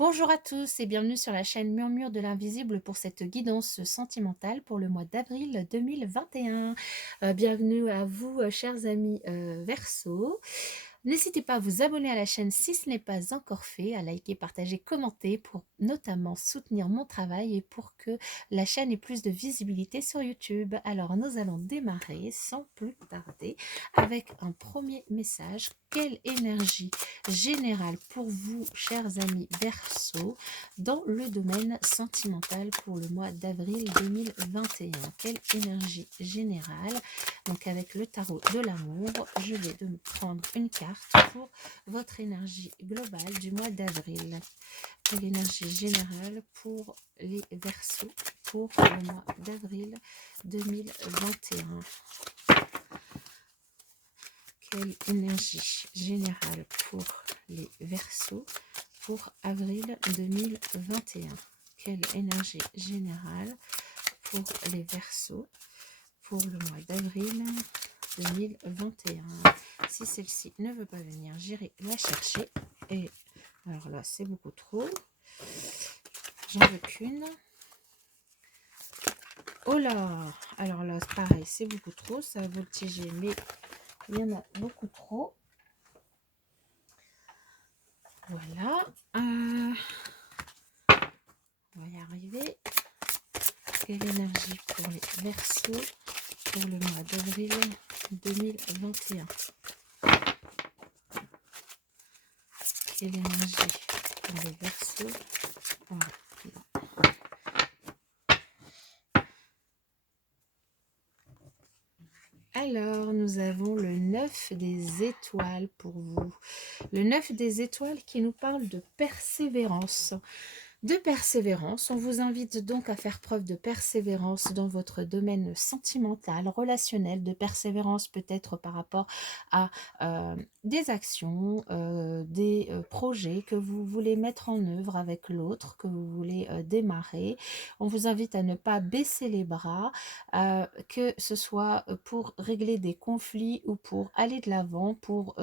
Bonjour à tous et bienvenue sur la chaîne Murmure de l'Invisible pour cette guidance sentimentale pour le mois d'avril 2021. Bienvenue à vous, chers amis Verseau. N'hésitez pas à vous abonner à la chaîne si ce n'est pas encore fait, à liker, partager, commenter pour notamment soutenir mon travail et pour que la chaîne ait plus de visibilité sur YouTube. Alors nous allons démarrer sans plus tarder avec un premier message. Quelle énergie générale pour vous, chers amis Verseau, dans le domaine sentimental pour le mois d'avril 2021? Quelle énergie générale? Donc avec le tarot de l'amour, je vais prendre une carte pour votre énergie globale du mois d'avril. Quelle énergie générale pour les Verseaux pour le mois d'avril 2021? Quelle énergie générale pour les Verseaux pour avril 2021? Quelle énergie générale pour les Verseaux pour le mois d'avril 2021? Si celle-ci ne veut pas venir, j'irai la chercher. Et alors là, c'est beaucoup trop. J'en veux qu'une. Oh là! Alors là, c'est pareil, c'est beaucoup trop. Ça a voltigé, mais il y en a beaucoup trop. Voilà. On va y arriver. Quelle énergie pour les Verseaux pour le mois d'avril 2021? Quelle énergie pour les Verseaux? Voilà. Alors, nous avons le 9 des étoiles pour vous. Le 9 des étoiles qui nous parle de persévérance. De persévérance, on vous invite donc à faire preuve de persévérance dans votre domaine sentimental, relationnel, de persévérance peut-être par rapport à des actions, des projets que vous voulez mettre en œuvre avec l'autre, que vous voulez démarrer. On vous invite à ne pas baisser les bras, que ce soit pour régler des conflits ou pour aller de l'avant, pour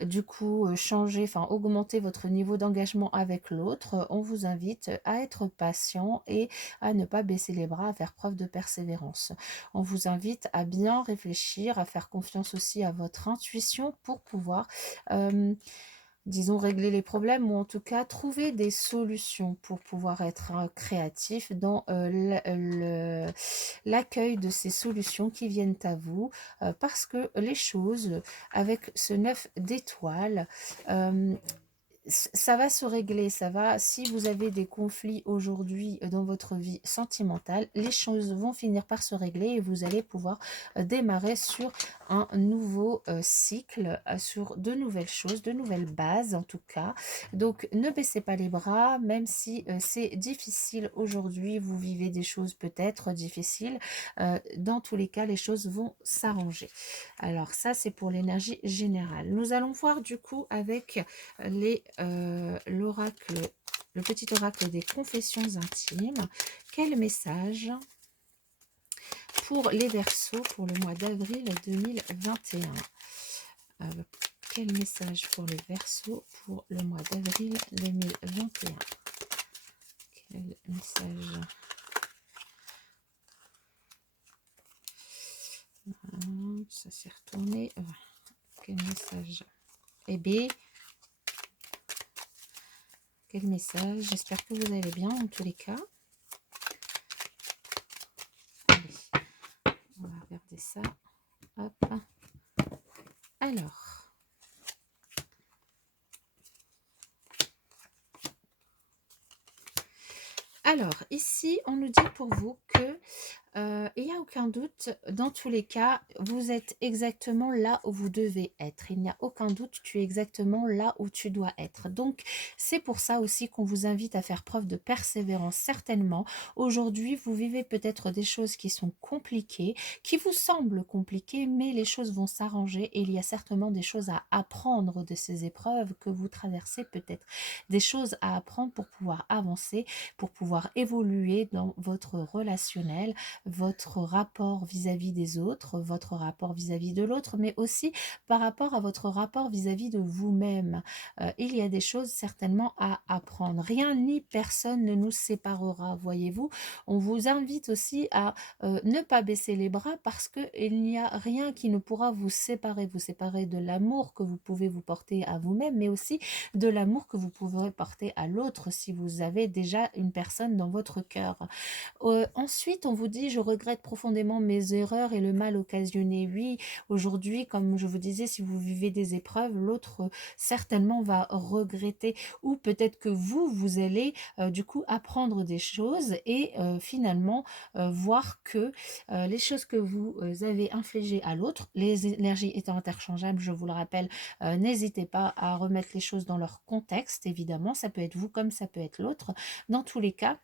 du coup changer, enfin augmenter votre niveau d'engagement avec l'autre. On vous invite à être patient et à ne pas baisser les bras, à faire preuve de persévérance. On vous invite à bien réfléchir, à faire confiance aussi à votre intuition pour pouvoir disons, régler les problèmes ou en tout cas trouver des solutions pour pouvoir être créatif dans l'accueil de ces solutions qui viennent à vous parce que les choses avec ce 9 d'étoiles, ça va se régler, ça va. Si vous avez des conflits aujourd'hui dans votre vie sentimentale, les choses vont finir par se régler et vous allez pouvoir démarrer sur un nouveau cycle, sur de nouvelles choses, de nouvelles bases en tout cas. Donc ne baissez pas les bras, même si c'est difficile aujourd'hui, vous vivez des choses peut-être difficiles. Dans tous les cas, les choses vont s'arranger. Alors ça, c'est pour l'énergie générale. Nous allons voir du coup avec l'oracle, le petit oracle des confessions intimes. Quel message pour les Verseaux pour le mois d'avril 2021? Quel message pour les Verseaux pour le mois d'avril 2021? Quel message? Ça s'est retourné. Quel message? Eh bien, quel message? J'espère que vous allez bien en tous les cas. Allez, on va regarder ça. Hop. Alors, ici, on nous dit pour vous que il n'y a aucun doute, dans tous les cas, vous êtes exactement là où vous devez être. Il n'y a aucun doute, tu es exactement là où tu dois être. Donc, c'est pour ça aussi qu'on vous invite à faire preuve de persévérance, certainement. Aujourd'hui, vous vivez peut-être des choses qui sont compliquées, qui vous semblent compliquées, mais les choses vont s'arranger et il y a certainement des choses à apprendre de ces épreuves que vous traversez peut-être. Des choses à apprendre pour pouvoir avancer, pour pouvoir évoluer dans votre relationnel, votre rapport vis-à-vis des autres, votre rapport vis-à-vis de l'autre, mais aussi par rapport à votre rapport vis-à-vis de vous-même. Il y a des choses certainement à apprendre. Rien ni personne ne nous séparera, voyez-vous. On vous invite aussi à ne pas baisser les bras parce qu'il n'y a rien qui ne pourra vous séparer de l'amour que vous pouvez vous porter à vous-même, mais aussi de l'amour que vous pourrez porter à l'autre si vous avez déjà une personne dans votre cœur. Ensuite, on vous dit: «Je regrette profondément mes erreurs et le mal occasionné». Oui, aujourd'hui, comme je vous disais, si vous vivez des épreuves, l'autre, certainement va regretter ou peut-être que vous, vous allez, du coup apprendre des choses et finalement, voir que, les choses que vous, avez infligées à l'autre, les énergies étant interchangeables, je vous le rappelle, n'hésitez pas à remettre les choses dans leur contexte évidemment, ça peut être vous comme ça peut être l'autre. Dans tous les cas,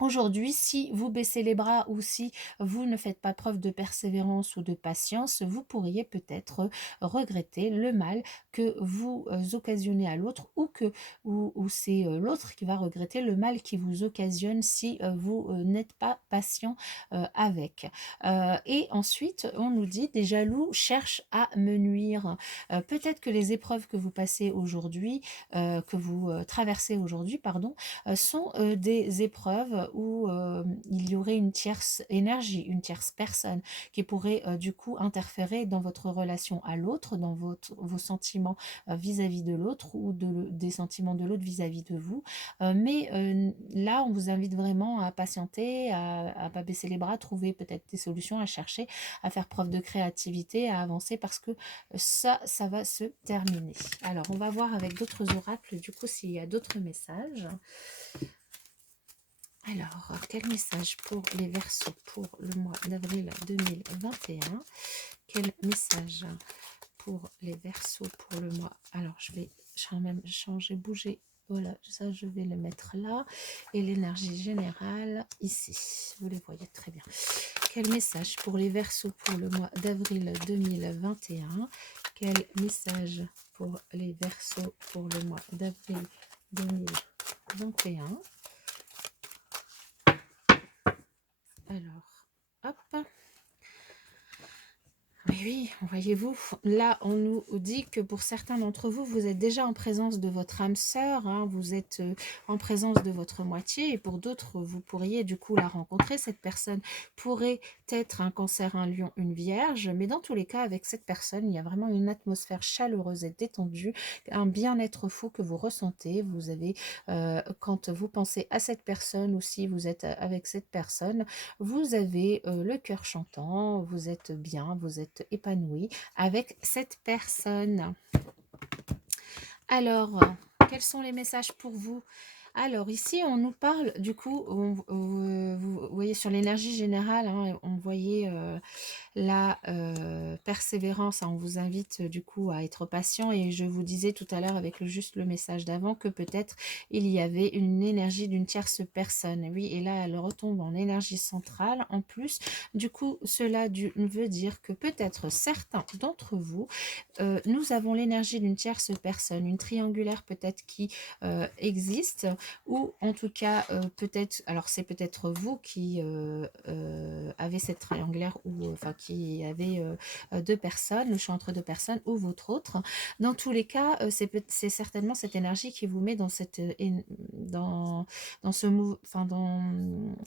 aujourd'hui, si vous baissez les bras ou si vous ne faites pas preuve de persévérance ou de patience, vous pourriez peut-être regretter le mal que vous occasionnez à l'autre ou c'est l'autre qui va regretter le mal qui vous occasionne si vous n'êtes pas patient avec. Et ensuite, on nous dit des jaloux cherchent à me nuire. Peut-être que les épreuves que vous passez aujourd'hui, que vous traversez aujourd'hui, pardon, sont des épreuves où il y aurait une tierce énergie, une tierce personne qui pourrait du coup interférer dans votre relation à l'autre, dans vos sentiments vis-à-vis de l'autre ou des sentiments de l'autre vis-à-vis de vous. Mais là, on vous invite vraiment à patienter, à pas baisser les bras, trouver peut-être des solutions, à chercher, à faire preuve de créativité, à avancer parce que ça va se terminer. Alors, on va voir avec d'autres oracles, du coup, s'il y a d'autres messages. Alors, quel message pour les Verseaux pour le mois d'avril 2021? Quel message pour les Verseaux pour le mois? Alors, je vais même changer, bouger. Voilà, ça, je vais le mettre là. Et l'énergie générale ici. Vous les voyez très bien. Quel message pour les Verseaux pour le mois d'avril 2021? Quel message pour les Verseaux pour le mois d'avril 2021? Alors, hop. Oui, voyez-vous, là, on nous dit que pour certains d'entre vous, vous êtes déjà en présence de votre âme sœur, hein, vous êtes en présence de votre moitié, et pour d'autres, vous pourriez du coup la rencontrer. Cette personne pourrait être un cancer, un lion, une vierge, mais dans tous les cas, avec cette personne, il y a vraiment une atmosphère chaleureuse et détendue, un bien-être fou que vous ressentez. Vous avez, quand vous pensez à cette personne ou si vous êtes avec cette personne, vous avez le cœur chantant, vous êtes bien, vous êtes épanoui avec cette personne. Alors, quels sont les messages pour vous? Alors ici, on nous parle, du coup, vous voyez sur l'énergie générale, hein, on voyait la persévérance, hein, on vous invite du coup à être patient et je vous disais tout à l'heure avec juste le message d'avant que peut-être il y avait une énergie d'une tierce personne. Oui, et là elle retombe en énergie centrale. En plus, du coup, cela veut dire que peut-être certains d'entre vous, nous avons l'énergie d'une tierce personne, une triangulaire peut-être qui existe, ou en tout cas peut-être, alors c'est peut-être vous qui avez cette triangulaire ou enfin qui avez deux personnes, le choix entre deux personnes ou votre autre. Dans tous les cas, c'est certainement cette énergie qui vous met dans cette dans ce enfin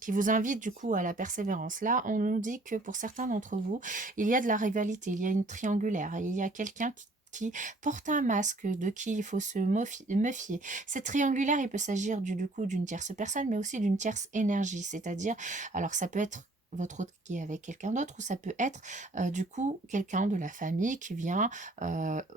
qui vous invite du coup à la persévérance. Là, on nous dit que pour certains d'entre vous, il y a de la rivalité, il y a une triangulaire, il y a quelqu'un qui porte un masque de qui il faut se méfier. Cette triangulaire, il peut s'agir du coup d'une tierce personne, mais aussi d'une tierce énergie, c'est-à-dire, alors ça peut être votre autre qui est avec quelqu'un d'autre, ou ça peut être du coup quelqu'un de la famille qui vient,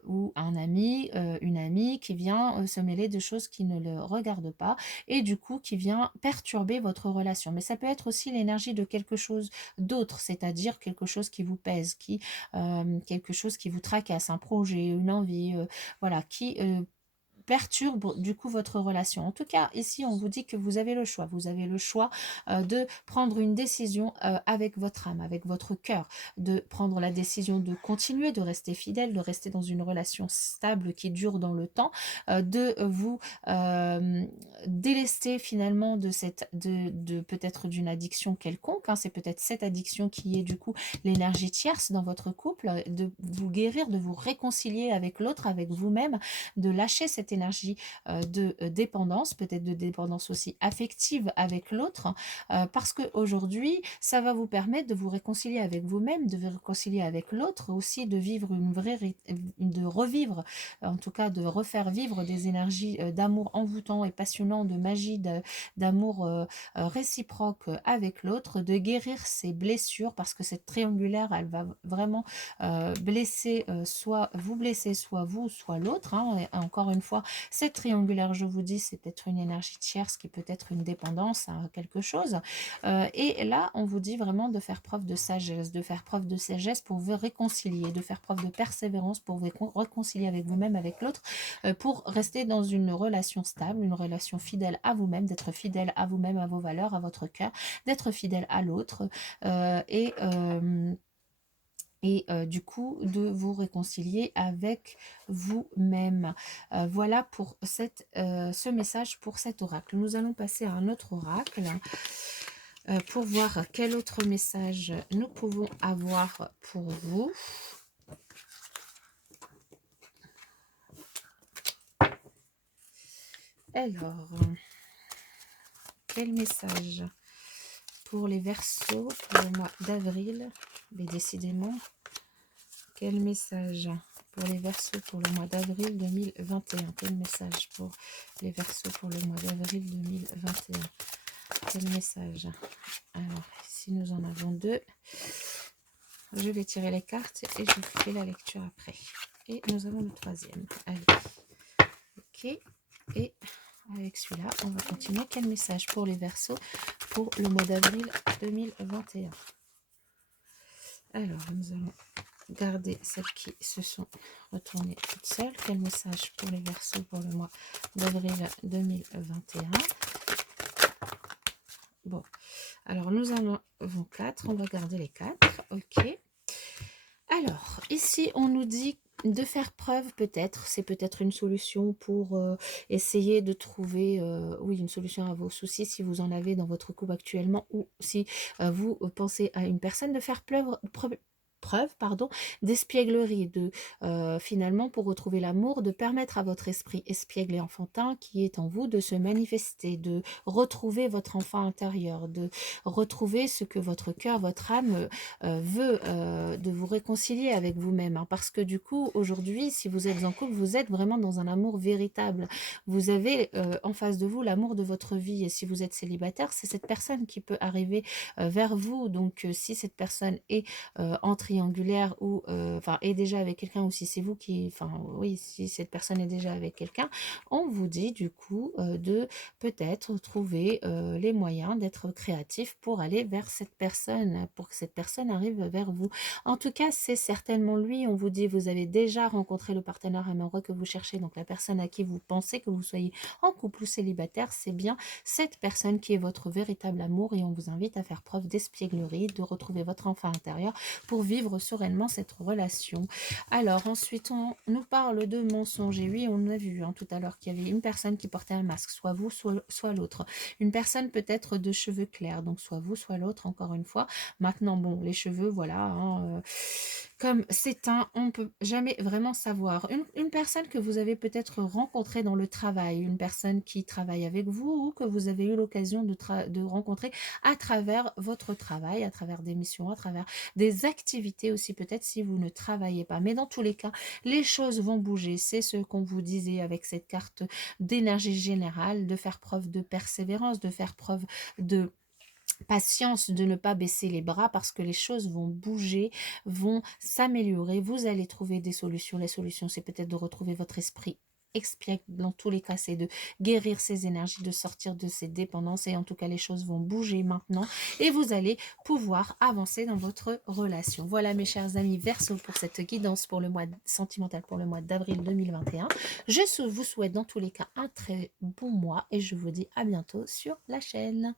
ou un ami, une amie qui vient se mêler de choses qui ne le regardent pas, et du coup qui vient perturber votre relation. Mais ça peut être aussi l'énergie de quelque chose d'autre, c'est-à-dire quelque chose qui vous pèse, quelque chose qui vous tracasse, un projet, une envie, voilà, qui perturbe du coup votre relation. En tout cas, ici, on vous dit que vous avez le choix. Vous avez le choix de prendre une décision avec votre âme, avec votre cœur, de prendre la décision de continuer, de rester fidèle, de rester dans une relation stable qui dure dans le temps, de vous délester finalement de peut-être d'une addiction quelconque, hein. C'est peut-être cette addiction qui est du coup l'énergie tierce dans votre couple, de vous guérir, de vous réconcilier avec l'autre, avec vous-même, de lâcher cette énergie de dépendance, peut-être de dépendance aussi affective avec l'autre, parce qu'aujourd'hui, ça va vous permettre de vous réconcilier avec vous-même, de vous réconcilier avec l'autre, aussi de vivre de revivre, en tout cas de refaire vivre des énergies d'amour envoûtant et passionnant, de magie, d'amour réciproque avec l'autre, de guérir ses blessures, parce que cette triangulaire, elle va vraiment blesser, soit vous blesser, soit vous, soit l'autre, hein. Et encore une fois, cette triangulaire, je vous dis, c'est peut-être une énergie tierce qui peut être une dépendance à quelque chose. Et là, on vous dit vraiment de faire preuve de sagesse pour vous réconcilier, de faire preuve de persévérance pour vous réconcilier avec vous-même, avec l'autre, pour rester dans une relation stable, une relation fidèle à vous-même, d'être fidèle à vous-même, à vos valeurs, à votre cœur, d'être fidèle à l'autre, du coup de vous réconcilier avec vous-même. Voilà pour ce message, pour cet oracle. Nous allons passer à un autre oracle pour voir quel autre message nous pouvons avoir pour vous. Alors, quel message pour les Verseaux pour le mois d'avril? Mais décidément, quel message pour les Verseaux pour le mois d'avril 2021? Quel message pour les Verseaux pour le mois d'avril 2021? Quel message? Alors, ici nous en avons deux. Je vais tirer les cartes et je vous fais la lecture après. Et nous avons le troisième. Allez. Ok. Et avec celui-là, on va continuer. Quel message pour les Verseaux pour le mois d'avril 2021? Alors, nous allons garder celles qui se sont retournées toutes seules. Quel message pour les Verseaux pour le mois d'avril 2021? Bon, alors nous en avons 4. On va garder les 4. Ok. Alors, ici, on nous dit de faire preuve, peut-être, c'est peut-être une solution pour essayer de trouver, oui, une solution à vos soucis si vous en avez dans votre couple actuellement, ou si vous pensez à une personne, de faire preuve d'espièglerie, finalement, pour retrouver l'amour, de permettre à votre esprit espiègle et enfantin qui est en vous de se manifester, de retrouver votre enfant intérieur, de retrouver ce que votre cœur, votre âme veut, de vous réconcilier avec vous-même, hein, parce que du coup, aujourd'hui, si vous êtes en couple, vous êtes vraiment dans un amour véritable. Vous avez en face de vous l'amour de votre vie, et si vous êtes célibataire, c'est cette personne qui peut arriver vers vous. Donc, si cette personne est en triangulaire ou enfin est déjà avec quelqu'un, ou si c'est vous qui, enfin oui, si cette personne est déjà avec quelqu'un, on vous dit du coup de peut-être trouver les moyens d'être créatif pour aller vers cette personne, pour que cette personne arrive vers vous. En tout cas, c'est certainement lui. On vous dit, vous avez déjà rencontré le partenaire amoureux que vous cherchez, donc la personne à qui vous pensez, que vous soyez en couple ou célibataire, c'est bien cette personne qui est votre véritable amour, et on vous invite à faire preuve d'espièglerie, de retrouver votre enfant intérieur pour vivre sereinement cette relation. Alors ensuite, on nous parle de mensonges, et oui, on a vu tout à l'heure qu'il y avait une personne qui portait un masque, soit vous, soit l'autre. Une personne peut-être de cheveux clairs, donc soit vous, soit l'autre, encore une fois. Maintenant, bon, les cheveux, voilà, hein, comme c'est on ne peut jamais vraiment savoir. Une personne que vous avez peut-être rencontrée dans le travail, une personne qui travaille avec vous, ou que vous avez eu l'occasion de rencontrer à travers votre travail, à travers des missions, à travers des activités aussi, peut-être si vous ne travaillez pas. Mais dans tous les cas, les choses vont bouger. C'est ce qu'on vous disait avec cette carte d'énergie générale, de faire preuve de persévérance, de faire preuve de patience, de ne pas baisser les bras, parce que les choses vont bouger, vont s'améliorer. Vous allez trouver des solutions. Les solutions, c'est peut-être de retrouver votre esprit expirer. Dans tous les cas, c'est de guérir ces énergies, de sortir de ces dépendances. Et en tout cas, les choses vont bouger maintenant. Et vous allez pouvoir avancer dans votre relation. Voilà, mes chers amis Verseau, pour cette guidance pour le mois sentimental, pour le mois d'avril 2021. Je vous souhaite dans tous les cas un très bon mois. Et je vous dis à bientôt sur la chaîne.